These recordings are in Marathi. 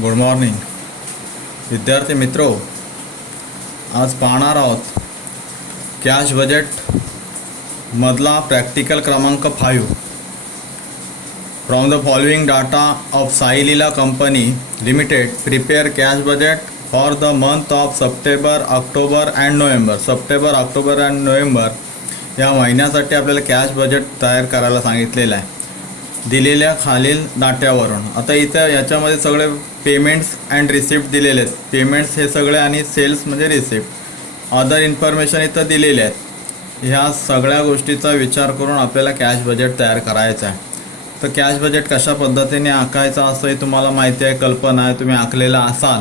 गुड मॉर्निंग विद्यार्थी मित्रों, आज पाहणार आहोत कॅश बजेट मधला प्रॅक्टिकल क्रमांक 5. From the following data of Sai Leela company limited prepare cash budget for the month of September, October and November. September, October and November या महिन्यासाठी आपल्याला कॅश बजेट तयार करायला सांगितलेलं आहे दिलेल्या खालील डाट्यावरून. आता इथं याच्यामध्ये सगळे पेमेंट्स अँड रिसिप्ट दिलेले आहेत. पेमेंट्स हे सगळे आणि सेल्स म्हणजे रिसिप्ट. अदर इन्फॉर्मेशन इथं दिलेले आहेत. ह्या सगळ्या गोष्टीचा विचार करून आपल्याला कॅश बजेट तयार करायचं आहे. तर कॅश बजेट कशा पद्धतीने आखायचं असंही तुम्हाला माहिती आहे, कल्पना आहे, तुम्ही आखलेला असाल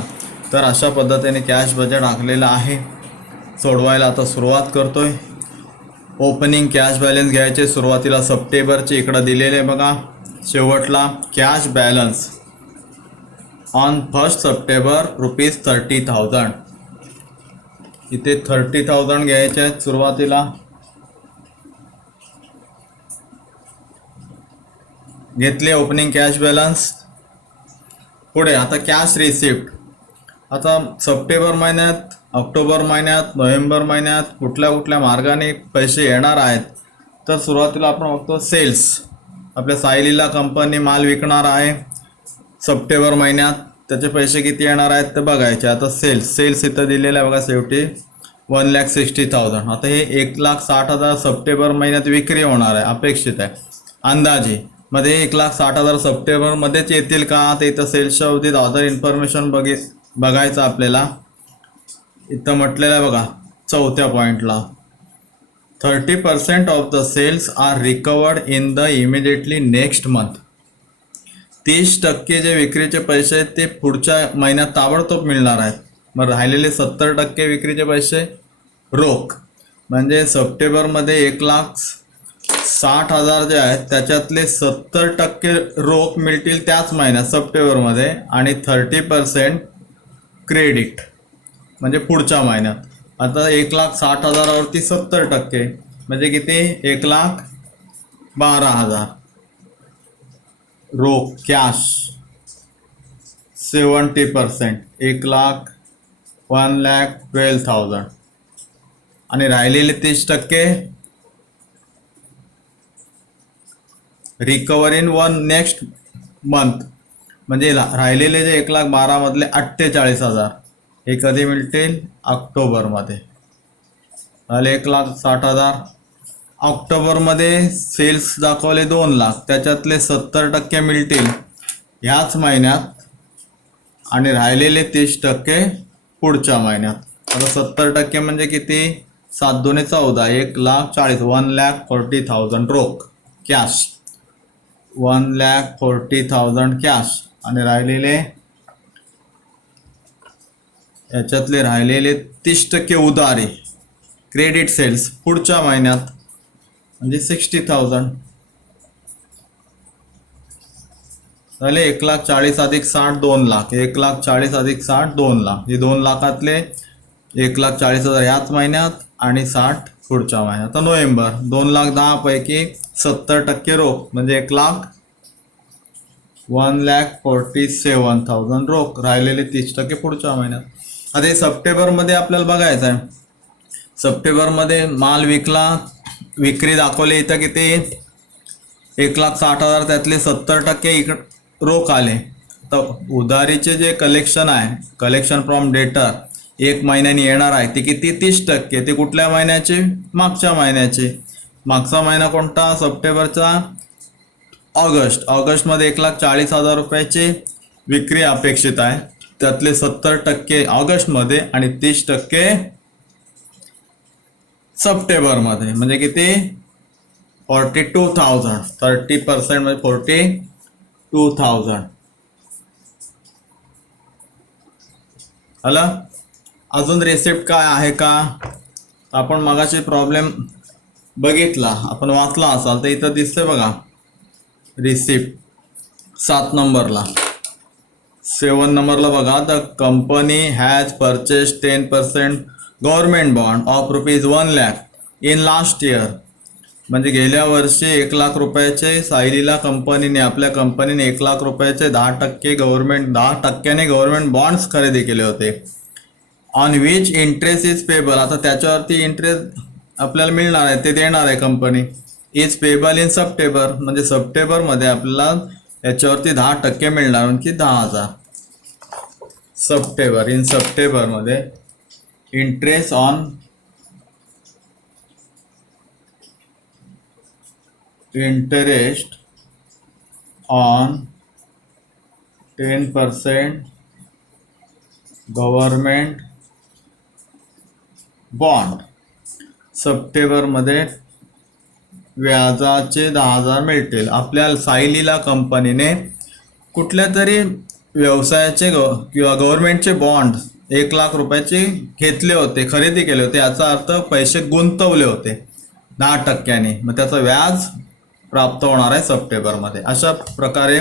तर अशा पद्धतीने कॅश बजेट आखलेलं आहे. सोडवायला आता सुरुवात करतोय. ओपनिंग कॅश बॅलन्स घ्यायचे. सुरुवातीला सप्टेंबरचे इकडं दिलेले बघा. शेवटला कॅश बॅलन्स ऑन 1 सप्टेंबर ₹30,000. इथे 30,000 घ्यायचे आहेत सुरुवातीला. घेतले ओपनिंग कॅश बॅलन्स. पुढे आता कॅश रिसिप्ट. आता सप्टेंबर महिन्यात, ऑक्टोबर महिन्यात, नोव्हेंबर महिन्यात कुठल्या मार्गाने पैसे येणार आहेत. तर सुरुवातीला आपण बघतो सेल्स. आपल्या साई लीला कंपनी माल विकणार आहे सप्टेंबर महिन्यात. त्याचे पैसे किती येणार आहेत ते बघायचे. आता सेल्स इथं दिलेलं आहे बघा. शेवटी 1,60,000. आता हे 1,60,000 सप्टेंबर महिन्यात विक्री होणार आहे, अपेक्षित आहे अंदाजे. मध्ये 1,60,000 सप्टेंबरमध्येच येतील का ते इथं सेल्सच्या अवधीत अदर इन्फॉर्मेशन बघायचं आपल्याला. इथं म्हटलेलं आहे बघा 4थ्या पॉईंटला 30% of the sales are recovered in the immediately next month. 30% जे विक्रीचे पैसे आहेत ते पुढच्या महिन्यात ताबडतोब मिळणार आहेत. मग राहिलेले 70% विक्रीचे पैसे रोख. म्हणजे सप्टेंबरमध्ये 1,60,000 जे आहेत त्याच्यातले 70% रोख मिळतील त्याच महिन्यात सप्टेंबरमध्ये, आणि 30% क्रेडिट म्हणजे पुढच्या महिन्यात. आता 1,60,000वरती 70% म्हणजे किती? 1,12,000 रोख कॅश. 70% 1,12,000 आणि राहिलेले 30% रिकवर इन नेक्स्ट मंथ. म्हणजे राहिलेले जे 1,12,000 मधले 48,000 हे कधी मिळतील? ऑक्टोबरमध्ये. झाले 1,60,000. ऑक्टोबरमध्ये सेल्स दाखवले 2,00,000, त्याच्यातले 70% मिळतील ह्याच महिन्यात आणि राहिलेले 30% पुढच्या महिन्यात. आता 70% म्हणजे किती? 7 दुणे 14, 1,40,000, 1,40,000 रोख कॅश. 1,40,000 कॅश आणि राहिलेले याच्यातले राहिलेले 30% उधारी क्रेडिट सेल्स पुढच्या महिन्यात म्हणजे 60,000. झाले 1,40,000 अधिक 60 2,00,000. 1,40,000 अधिक 60 2,00,000. हे 2,00,000तले 1,40,000 ह्याच महिन्यात आणि 60 पुढच्या महिन्यात. तर नोव्हेंबर 2,10,000 पैकी 70% रोख म्हणजे 1,47,000 रोख. राहिलेले 30% पुढच्या महिन्यात. आता हे सप्टेंबरमध्ये आपल्याला बघायचं आहे. सप्टेंबरमध्ये माल विक्री दाखवली इथं किती? 1,60,000, त्यातले 70% रोख आले. तर उधारीचे जे कलेक्शन आहे, कलेक्शन फ्रॉम डेटर 1 महिन्याने येणार आहे ते किती? 30%. ते कुठल्या महिन्याचे? मागच्या महिन्याचे. मागचा महिना कोणता? सप्टेंबरचा. ऑगस्ट. ऑगस्टमध्ये 1,40,000 रुपयाची विक्री अपेक्षित आहे. त्यातले 70% ऑगस्टमध्ये आणि 30% सप्टेंबरमध्ये म्हणजे किती? 42,000. 30% म्हणजे 42,000. आलं? अजून रिसिप्ट काय आहे का? आपण मगाशी प्रॉब्लेम बघितला, आपण वाचला असाल तर इथं दिसतंय बघा रिसिप्ट 7 नंबरला. 7 नंबरला बघा. The company has purchase 10% government bond of ₹1,00,000 in last year म्हणजे गेल्या वर्षी 1,00,000 रुपयाचे सायलीला कंपनीने आपल्या कंपनीने 1,00,000 रुपयाचे 10% गव्हर्नमेंट 10%ने गव्हर्नमेंट बॉन्ड्स खरेदी केले होते. On which interest is payable, आता त्याच्यावरती इंटरेस्ट आपल्याला मिळणार आहे ते देणार आहे company. Is payable in September, म्हणजे सप्टेंबरमध्ये आपल्याला याच्यावरती 10% मिळणार म्हणजे 10,000. सप्टेंबर, इन सप्टेंबरमध्ये interest on interest on 10% government bond. सप्टेंबरमध्ये व्याजाचे 10,000 मिळतील. आपल्या सायलीला कंपनीने कुठल्या तरी व्यवसायाचे किंवा गव्हर्नमेंटचे बॉन्ड 1,00,000 रुपयाचे घेतले होते, खरेदी केले होते. याचा अर्थ पैसे गुंतवले होते 10%ने, मग त्याचं व्याज प्राप्त होणार आहे सप्टेंबरमध्ये. अशा प्रकारे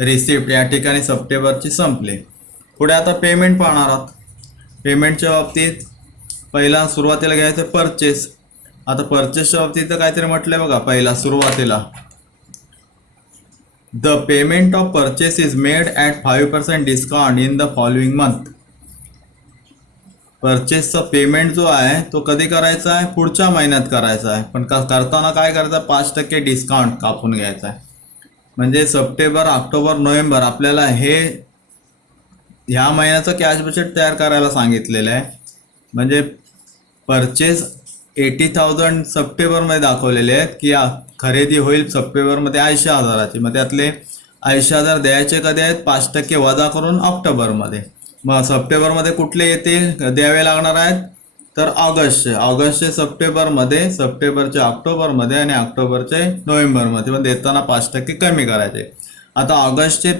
रिसिप्ट या ठिकाणी सप्टेंबरची संपली. पुढे आता पेमेंट पाहणार आहोत. पेमेंटच्या बाबतीत पहिला सुरुवातीला घ्यायचं परचेस. आता परचेसच्या बाबतीत काहीतरी म्हटलंय बघा, पहिला सुरुवातीला the payment of purchase is made at 5% discount in the following month. परचेसचा पेमेंट जो आहे तो कधी करायचा आहे, पुढच्या महिन्यात करायचा आहे. पण करताना काय करायचं, 5% डिस्काउंट कापून घ्यायचा आहे. म्हणजे सप्टेंबर, ऑक्टोबर, नोव्हेंबर आपल्याला ह्या महिन्याचं कॅश बजेट तयार करायला सांगितलेलं आहे. म्हणजे परचेस 80,000 सप्टेंबरमध्ये दाखवलेले आहेत की खरेदी होईल सप्टेंबरमध्ये 80,000ची. मग त्यातले 80,000 द्यायचे कधी आहेत, 5% वजा करून ऑक्टोबरमध्ये. मग सप्टेंबरमध्ये कुठले येतील द्यावे लागणार आहेत, तर ऑगस्टचे सप्टेंबरमध्ये, सप्टेंबरचे ऑक्टोबरमध्ये आणि ऑक्टोबरचे नोव्हेंबरमध्ये. पण देताना 5% कमी करायचे. आता ऑगस्टचे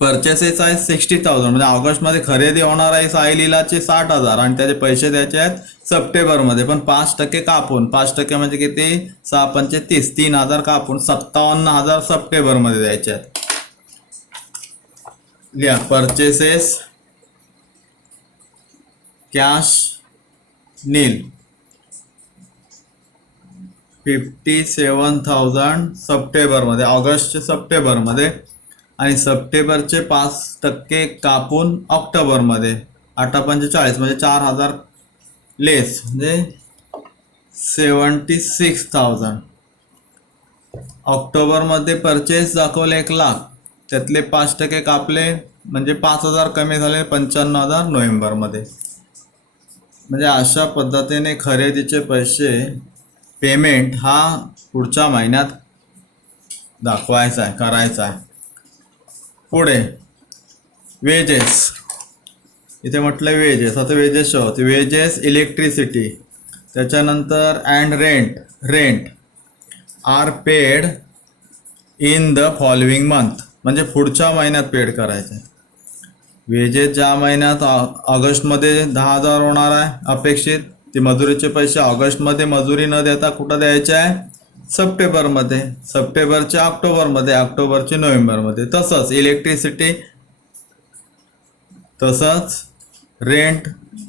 परचेसेस आहे 60,000, म्हणजे ऑगस्टमध्ये खरेदी होणार आहे सायलीलाचे 60,000 आणि त्याचे पैसे द्यायचे आहेत सप्टेंबरमध्ये. पण 5% कापून, 5% म्हणजे किती, 6×5 = 3,000 कापून 57,000 सप्टेंबरमध्ये द्यायचे आहेत. लिहा, परचेसेस कॅश नील 57,000 सप्टेंबरमध्ये, ऑगस्टचे सप्टेंबरमध्ये, आणि सप्टेंबरचे 5% कापून ऑक्टोबरमध्ये 8×5 = 40, म्हणजे 4,000 लेस, म्हणजे 76,000. ऑक्टोबरमध्ये परचेस दाखवले 1,00,000, त्यातले 5% कापले म्हणजे 5,000 कमी झाले, 95,000 नोव्हेंबरमध्ये. म्हणजे अशा पद्धतीने खरेदीचे पैसे पेमेंट हा पुढच्या महिन्यात दाखवायचा आहे, करायचा आहे. पुढे वेजेस, इथे म्हटलं वेजेस. आता वेजेस होते, वेजेस इलेक्ट्रिसिटी, त्याच्यानंतर and rent are paid in the following month, म्हणजे पुढच्या महिन्यात पेड करायचे. वेजेस ज्या महिन्यात ऑगस्टमध्ये 10,000 होणार आहे अपेक्षित, ती मजुरीचे पैसे ऑगस्टमध्ये मजुरी न देता कुठं द्यायचे आहे, सप्टेंबरमध्ये, सप्टेंबरचे ऑक्टोबरमध्ये, ऑक्टोबरचे नोव्हेंबरमध्ये. तसंच इलेक्ट्रिसिटी, तसंच रेंट,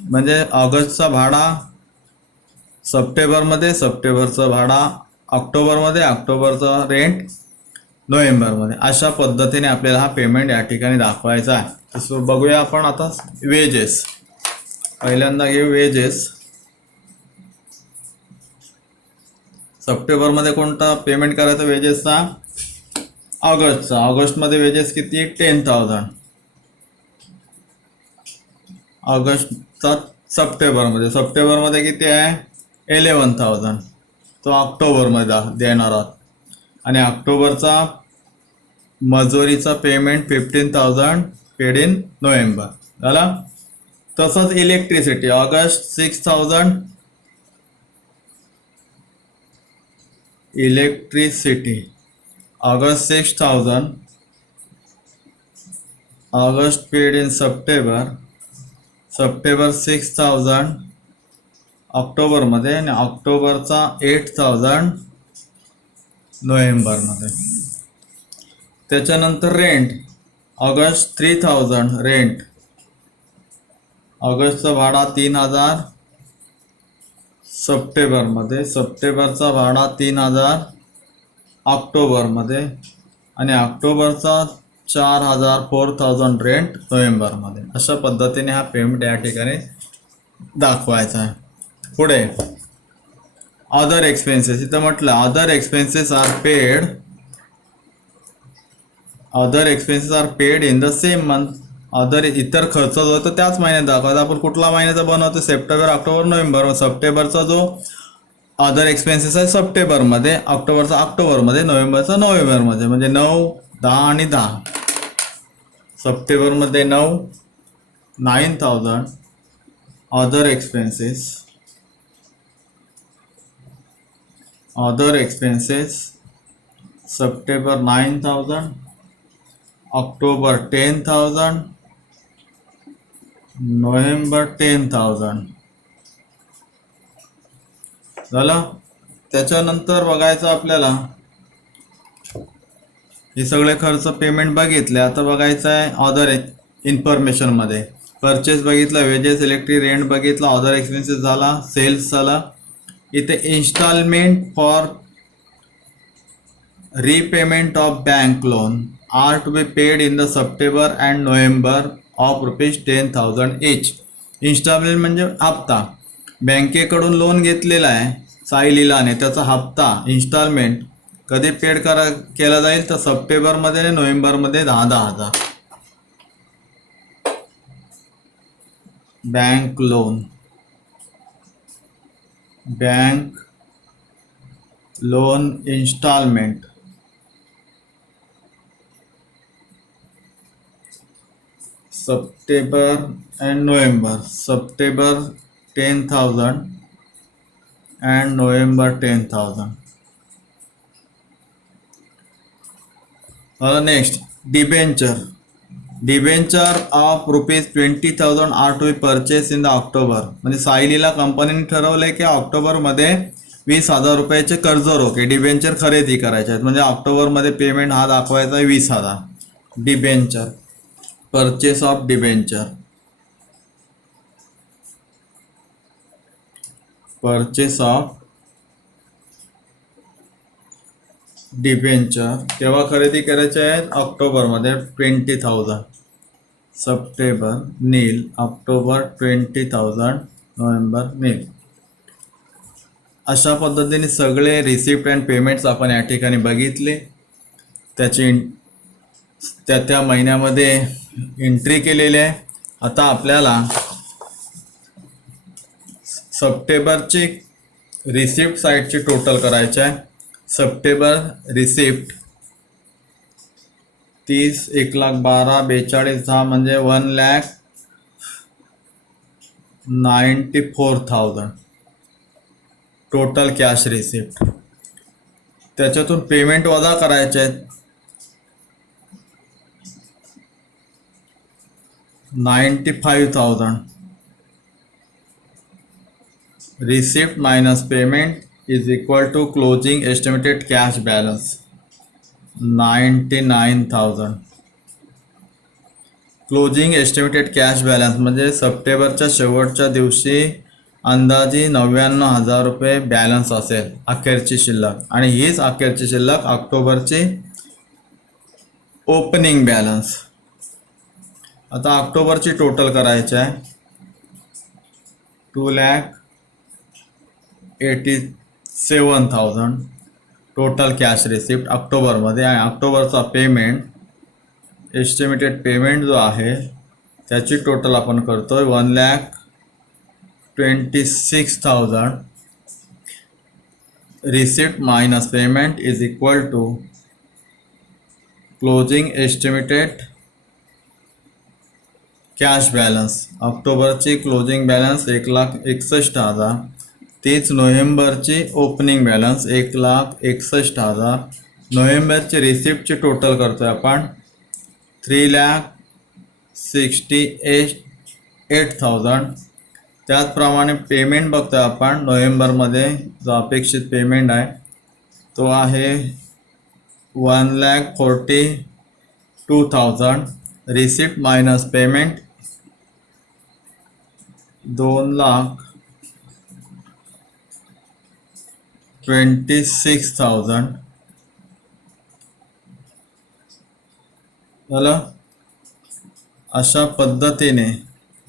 म्हणजे ऑगस्टचा भाडा सप्टेंबरमध्ये, सप्टेंबरचा भाडा ऑक्टोबरमध्ये, ऑक्टोबरचा रेंट नोव्हेंबरमध्ये. अशा पद्धतीने आपल्याला हा पेमेंट या ठिकाणी दाखवायचा आहे. तर बघूया आपण आता वेजेस. पहिल्यांदा घेऊ वेजेस. सप्टेंबरमध्ये कोणता पेमेंट करायचा वेजेसचा, ऑगस्टचा. ऑगस्टमध्ये वेजेस किती, 10,000. ऑगस्टचा सप्टेंबरमध्ये किती आहे, 11,000. तो ऑक्टोबरमध्ये देणार आहोत. आणि ऑक्टोबरचा मजुरीचा पेमेंट 15,000 पेड इन नोव्हेंबर झाला. तसंच electricity, August 6,000 electricity, August 6,000, August paid in September, September 6,000 ऑक्टोबरमध्ये, आणि ऑक्टोबरचा 8,000 नोव्हेंबरमध्ये. त्याच्यानंतर रेंट, ऑगस्ट 3,000 रेंट, ऑगस्टचा भाडा 3,000 सप्टेंबरमध्ये, सप्टेंबरचा भाडा 3,000 ऑक्टोबरमध्ये आणि ऑक्टोबरचा 4,000 4,000 रेंट नोव्हेंबरमध्ये. अशा पद्धतीने हा पेमेंट या ठिकाणी दाखवायचा आहे. पुढे अदर एक्सपेन्सेस, इथं म्हटलं other expenses are paid in the same month. Other इतर खर्च जो आहे तो त्याच महिन्यात दाखवायचा. आपण कुठला महिन्याचा बनवतो, सप्टेंबर ऑक्टोबर नोव्हेंबर. सप्टेंबरचा जो अदर एक्सपेन्सेस आहे सप्टेंबरमध्ये, ऑक्टोबरचा ऑक्टोबरमध्ये, नोव्हेंबरचा नोव्हेंबरमध्ये. म्हणजे 9, 10 आणि 10. सप्टेंबरमध्ये 9,000 other expenses September 9,000, October 10,000, November 10,000 झालं. त्याच्यानंतर बघायचं आपल्याला, हे सगळे खर्च पेमेंट बघितले. आता बघायचं आहे अदर इन्फॉर्मेशनमध्ये. परचेस बघितलं, वेजेस, इलेक्ट्रिक रेंट बघितलं, अदर एक्सपेन्सेस झाला, सेल्स झाला. इथे instalment for repayment of bank loan are to be paid in the September and November of ₹10,000 each. Instalment म्हणजे हप्ता. बँकेकडून लोन घेतलेला आहे सायलीलाने, त्याचा हप्ता इन्स्टॉलमेंट कधी पेड केला जाईल तर सप्टेंबरमध्ये आणि नोव्हेंबरमध्ये 10,000. Bank loan instalment September and November. September 10,000 and November 10,000. Next debenture of ₹20,000 are to be purchase in the October. म्हणजे सायलीला कंपनीने ठरवलंय की ऑक्टोबरमध्ये 20,000 रुपयाचे कर्ज रोखे डिबेंचर खरेदी करायचे आहेत. म्हणजे ऑक्टोबरमध्ये पेमेंट हा दाखवायचा आहे 20,000. Debenture, purchase of debenture, purchase of debenture केव्हा खरेदी करायचे आहेत, ऑक्टोबरमध्ये 20,000. सप्टेंबर नील, ऑक्टोबर 20,000, नोव्हेंबर नील. अशा पद्धतीने सगळे रिसिप्ट अँड पेमेंट्स आपण या ठिकाणी बघितले. त्याची त्या महिन्यामध्ये एंट्री केलेली आहे. आता आपल्याला सप्टेंबरची रिसिप्ट साईडची टोटल करायची आहे. सप्टेंबर रिसिप्ट 30, 1,12,42 म्हणजे 1,94,000 टोटल कॅश रिसिप्ट. त्याच्यातून पेमेंट वजा करायचे आहेत 95,000. Receipt minus payment is equal to closing estimated cash balance 99,000. Closing estimated cash balance म्हणजे सप्टेंबरच्या शेवटच्या दिवशी अंदाजे 99,000 रुपये बॅलन्स असेल अखेरची शिल्लक. आणि हीच अखेरची शिल्लक ऑक्टोबरची ओपनिंग बॅलन्स. आता ऑक्टोबरची टोटल करायची आहे 2,87,000 टोटल कॅश रिसिप्ट ऑक्टोबरमध्ये. आणि ऑक्टोबरचा पेमेंट एस्टिमेटेड पेमेंट जो आहे त्याची टोटल आपण करतोय 1,26,000. Receipt minus payment is equal to closing estimated cash balance. ऑक्टोबरची क्लोजिंग बॅलन्स 1,61,000. तीच नोव्हेंबरची ओपनिंग बॅलन्स 1,61,000. नोव्हेंबरची रिसिप्टची टोटल करतोय आपण 3,68,000. त्याचप्रमाणे पेमेंट बघतोय आपण. नोव्हेंबरमध्ये जो अपेक्षित पेमेंट आहे तो आहे 1,42,000. रिसिप्ट मायनस पेमेंट 2,00,000 26,000 झालं. अशा पद्धतीने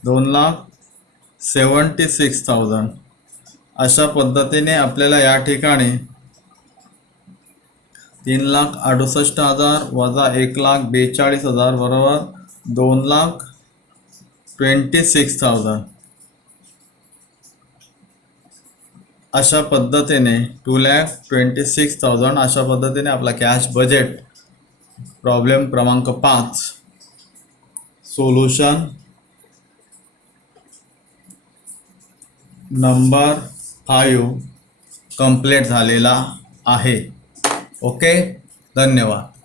2,76,000 अशा पद्धतीने आपल्याला या ठिकाणी 3,68,000 वजा 1,42,000 बरोबर 2,26,000 अशा पद्धतीने 2,26,000 अशा पद्धतीने आपला कॅश बजेट प्रॉब्लेम क्रमांक 5 सोल्युशन नंबर 5 कंप्लीट झालेला आहे. ओके, धन्यवाद.